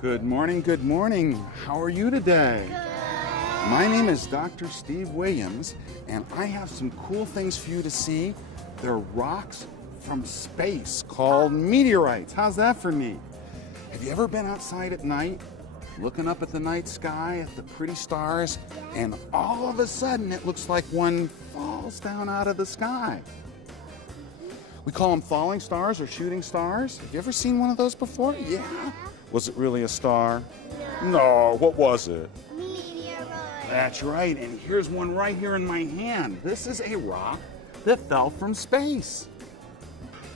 Good morning, good morning. How are you today? Good. My name is Dr. Steve Williams, and I have some cool things for you to see. They're rocks from space called meteorites. How's that for neat? Have you ever been outside at night, looking up at the night sky, at the pretty stars, and all of a sudden it looks like one falls down out of the sky? We call them falling stars or shooting stars. Have you ever seen one of those before? Yeah. Was it really a star? No. What was it? Meteorite. That's right, and here's one right here in my hand. This is a rock that fell from space.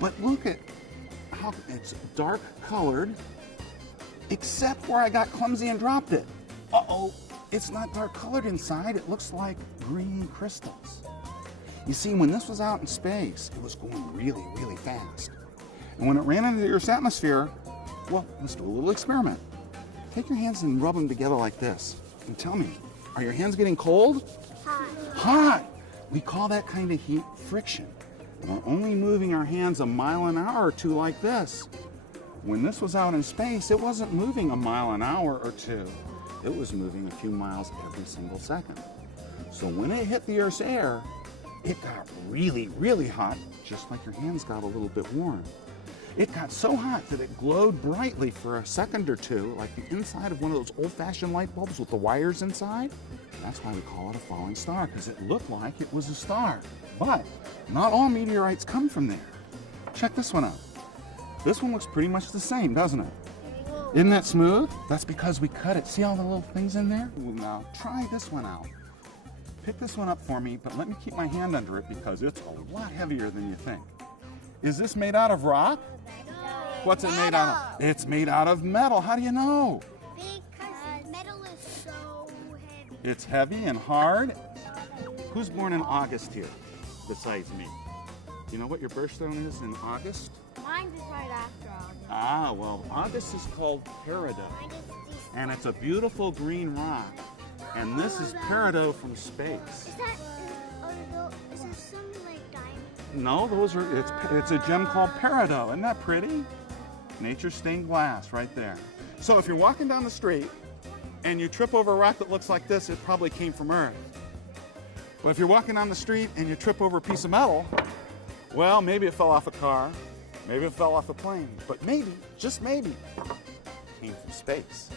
But look at how it's dark colored, except where I got clumsy and dropped it. Uh-oh, it's not dark colored inside. It looks like green crystals. You see, when this was out in space, it was going really, really fast. And when it ran into the Earth's atmosphere, well, let's do a little experiment. Take your hands and rub them together like this. And tell me, are your hands getting cold? Hot. Hot! We call that kind of heat friction. And we're only moving our hands a mile an hour or two like this. When this was out in space, it wasn't moving a mile an hour or two. It was moving a few miles every single second. So when it hit the Earth's air, it got really, really hot, just like your hands got a little bit warm. It got so hot that it glowed brightly for a second or two, like the inside of one of those old-fashioned light bulbs with the wires inside. That's why we call it a falling star, because it looked like it was a star. But not all meteorites come from there. Check this one out. This one looks pretty much the same, doesn't it? Isn't that smooth? That's because we cut it. See all the little things in there? Well, now try this one out. Pick this one up for me, but let me keep my hand under it because it's a lot heavier than you think. Is this made out of rock? What's it made out of? It's made out of metal. How do you know? Because metal is so heavy. It's heavy and hard. Who's born in August here besides me? You know what your birthstone is in August? Mine's is right after August. Ah, well, August is called peridot. Mine is December. And it's a beautiful green rock. And this is peridot from space. Is that something like diamond? No, it's a gem called peridot. Isn't that pretty? Nature's stained glass right there. So if you're walking down the street and you trip over a rock that looks like this, it probably came from Earth. But if you're walking down the street and you trip over a piece of metal, well, maybe it fell off a car, maybe it fell off a plane, but maybe, just maybe, it came from space.